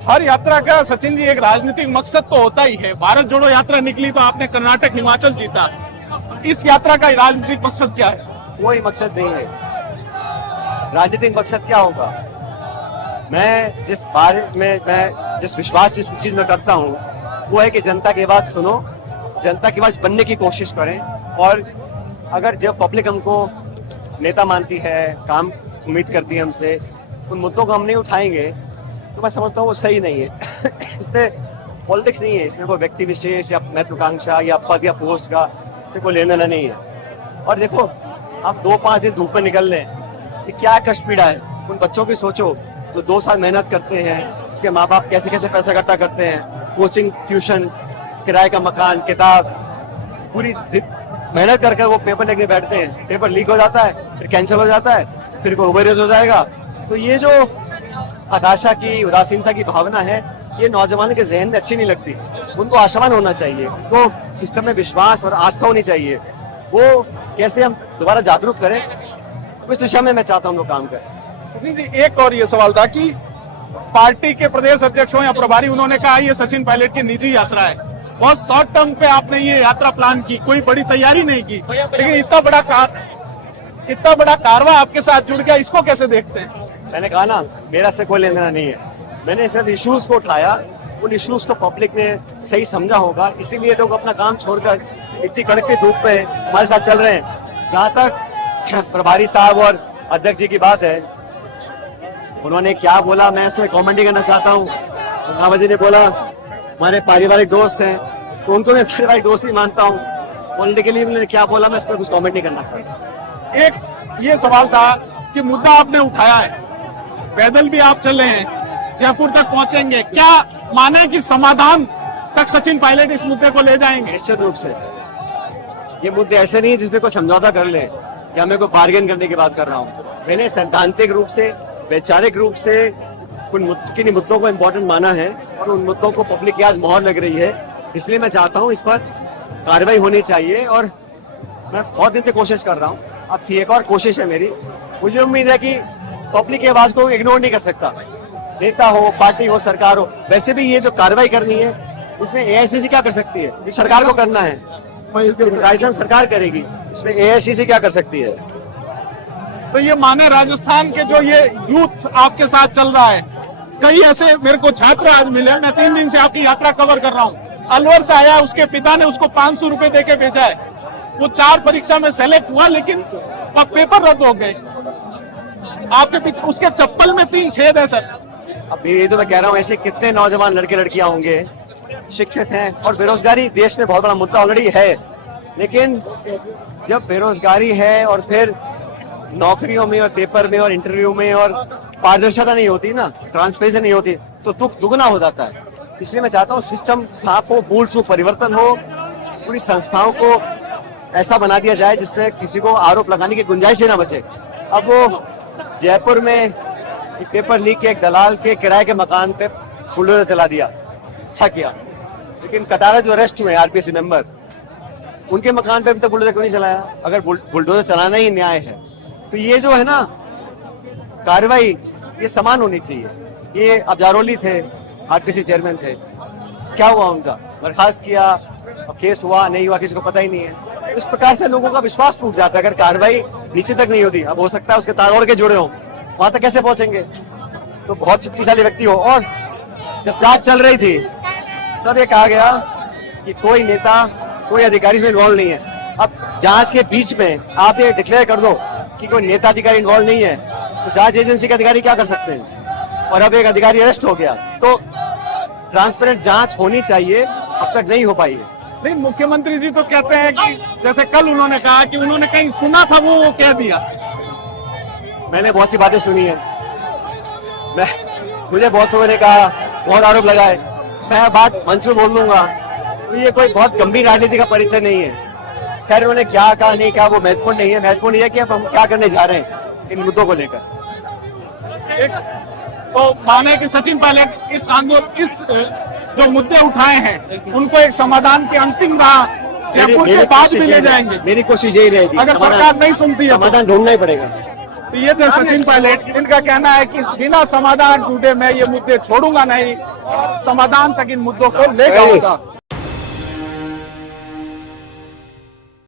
हर यात्रा का सचिन जी एक राजनीतिक मकसद तो होता ही है। भारत जोड़ो यात्रा निकली तो आपने कर्नाटक हिमाचल जीता, इस यात्रा का राजनीतिक मकसद क्या है? कोई मकसद नहीं है। राजनीतिक मकसद क्या होगा? मैं जिस विश्वास जिस चीज में करता हूँ वो है कि जनता की बात सुनो, जनता की आवाज बनने की कोशिश करें, और अगर जब पब्लिक हमको नेता मानती है, काम उम्मीद करती है हमसे, उन मुद्दों को हम नहीं उठाएंगे तो मैं समझता हूँ वो सही नहीं है। इसमें पॉलिटिक्स नहीं है, इसमें कोई व्यक्ति विशेष या महत्वाकांक्षा या पद या पोस्ट का से कोई लेना नहीं है। और देखो, आप 2-5 दिन धूप में निकल लें, ये क्या कष्ट पीड़ा है। उन बच्चों की सोचो जो 2 साल मेहनत करते हैं, उसके माँ बाप कैसे कैसे पैसा इकट्ठा करते हैं, कोचिंग, ट्यूशन, किराए का मकान, किताब, पूरी मेहनत करके वो पेपर लिखने बैठते हैं, पेपर लीक हो जाता है, फिर कैंसिल हो जाता है, फिर ओवरेज हो जाएगा। तो ये जो हताशा की, उदासीनता की भावना है, ये नौजवानों के जहन में अच्छी नहीं लगती। उनको आशावान होना चाहिए, उनको सिस्टम में विश्वास और आस्था होनी चाहिए। वो कैसे हम दोबारा जागरूक करें, उस दिशा में मैं चाहता हूँ लोग काम करें। सचिन जी, एक और ये सवाल था कि पार्टी के प्रदेश अध्यक्षों या प्रभारी, उन्होंने कहा ये सचिन पायलट की निजी यात्रा है, बहुत शॉर्ट टर्म पे आपने ये यात्रा प्लान की, कोई बड़ी तैयारी नहीं की, लेकिन इतना बड़ा कारवां आपके साथ जुड़ गया, इसको कैसे देखते हैं? मैंने कहा ना, मेरा से कोई लेना देना नहीं है। मैंने सिर्फ इश्यूज को उठाया, उन इश्यूज को पब्लिक ने सही समझा होगा, इसीलिए लोग अपना काम छोड़कर इतनी कड़कती धूप में हमारे साथ चल रहे हैं। जहाँ तक प्रभारी साहब और अध्यक्ष जी की बात है, उन्होंने क्या बोला मैं इसमें कॉमेंट नहीं करना चाहता हूँ। रामा जी ने बोला हमारे पारिवारिक दोस्त हैं, तो उनको मैं पारिवारिक दोस्त ही मानता हूँ। पॉलिटिकली उन्होंने क्या बोला मैं इस पर कुछ कॉमेंट नहीं करना चाहता। एक ये सवाल था कि मुद्दा आपने उठाया है, पैदल भी आप चले हैं, जयपुर तक पहुंचेंगे, क्या माने कि समाधान तक सचिन पायलट इस मुद्दे को ले जाएंगे? निश्चित रूप से ये मुद्दे ऐसे नहीं जिसमें कोई समझौता कर ले या मैं कोई बार्गेन करने की बात कर रहा हूँ। मैंने सैद्धांतिक रूप से, वैचारिक रूप से किन मुद्दों को इम्पोर्टेंट माना है, और उन मुद्दों को पब्लिक की आज मोहर लग रही है, इसलिए मैं चाहता हूँ इस पर कार्रवाई होनी चाहिए। और मैं बहुत दिन से कोशिश कर रहा हूँ, अब फिर एक और कोशिश है मेरी। मुझे उम्मीद है कि पब्लिक की आवाज को इग्नोर नहीं कर सकता, नेता हो, पार्टी हो, सरकार हो। वैसे भी ये जो कार्रवाई करनी है, इसमें एआईसीसी क्या कर सकती है? ये सरकार को करना है, राजस्थान सरकार करेगी, इसमें एआईसीसी क्या कर सकती है? तो ये माने राजस्थान के जो ये यूथ आपके साथ चल रहा है, कई ऐसे मेरे को छात्र आज मिले, मैं 3 दिन से आपकी यात्रा कवर कर रहा हूँ। अलवर से आया, उसके पिता ने उसको 500 रुपए देके भेजा है, वो 4 परीक्षा में सेलेक्ट हुआ, लेकिन पेपर रद्द हो गए। आपके पीछे उसके चप्पल में 3 छेद है सर। अब ये तो मैं कह रहा हूँ, ऐसे कितने नौजवान लड़के लड़कियां होंगे, शिक्षित हैं, और बेरोजगारी देश में बहुत बड़ा मुद्दा ऑलरेडी है। लेकिन जब बेरोजगारी है और फिर नौकरियों में और पेपर में और इंटरव्यू में और पारदर्शिता नहीं होती ना, ट्रांसपेरेंसी नहीं होती, तो दुख दुगना हो जाता है। इसलिए मैं चाहता हूँ सिस्टम साफ हो, भूल चूक परिवर्तन हो, पूरी संस्थाओं को ऐसा बना दिया जाए जिसमें किसी को आरोप लगाने की गुंजाइश ही ना बचे। अब वो जयपुर में एक पेपर लीक के एक दलाल के किराए के मकान पे बुलडोजर चला दिया, अच्छा किया। लेकिन कटारा जो अरेस्ट हुए आरपीसी मेंबर, उनके मकान पे अभी तक बुलडोजर क्यों नहीं चलाया? अगर बुलडोजर चलाना ही न्याय है तो ये जो है ना कार्रवाई, ये समान होनी चाहिए। ये अब जारोली थे, आरपीसी चेयरमैन थे, क्या हुआ उनका? बर्खास्त किया, अब केस हुआ नहीं हुआ किसी को पता ही नहीं है। इस प्रकार से लोगों का विश्वास टूट जाता है अगर कार्रवाई नीचे तक नहीं होती। अब हो सकता है उसके तार ओढ़ के जुड़े हों, वहां तक कैसे पहुंचेंगे? तो बहुत शक्तिशाली व्यक्ति हो। और जब जांच चल रही थी तब ये कहा गया कि कोई नेता, कोई अधिकारी इसमें इन्वॉल्व नहीं है। अब जांच के बीच में आप ये डिक्लेयर कर दो कि कोई नेता अधिकारी इन्वॉल्व नहीं है, तो जांच एजेंसी के अधिकारी क्या कर सकते हैं? और अब एक अधिकारी अरेस्ट हो गया, तो ट्रांसपेरेंट जांच होनी चाहिए, अब तक नहीं हो पाई है। नहीं, मुख्यमंत्री जी तो कहते हैं कि जैसे कल उन्होंने कहा कि उन्होंने कहीं सुना था, वो कह दिया। मैंने बहुत सी बातें सुनी है, मुझे बहुत लोगों ने कहा, बहुत आरोप लगाए, मैं बात मंच में बोल दूंगा, तो ये कोई बहुत गंभीर राजनीति का परिचय नहीं है। खैर उन्होंने क्या कहा नहीं कहा वो महत्वपूर्ण नहीं है, महत्वपूर्ण यह है कि अब हम क्या करने जा रहे हैं इन मुद्दों को लेकर। तो माने कि सचिन पायलट इस आंदोलन, इस जो मुद्दे उठाए हैं, उनको एक समाधान की अंतिम राह जयपुर के बाद भी ले जाएंगे। मेरी कोशिश यही रहेगी, अगर सरकार नहीं सुनती है समाधान ढूंढना ही पड़ेगा। तो ये थे सचिन पायलट, इनका कहना है कि बिना समाधान ढूंढे मैं ये मुद्दे छोड़ूंगा नहीं और समाधान तक इन मुद्दों को ले जाऊंगा।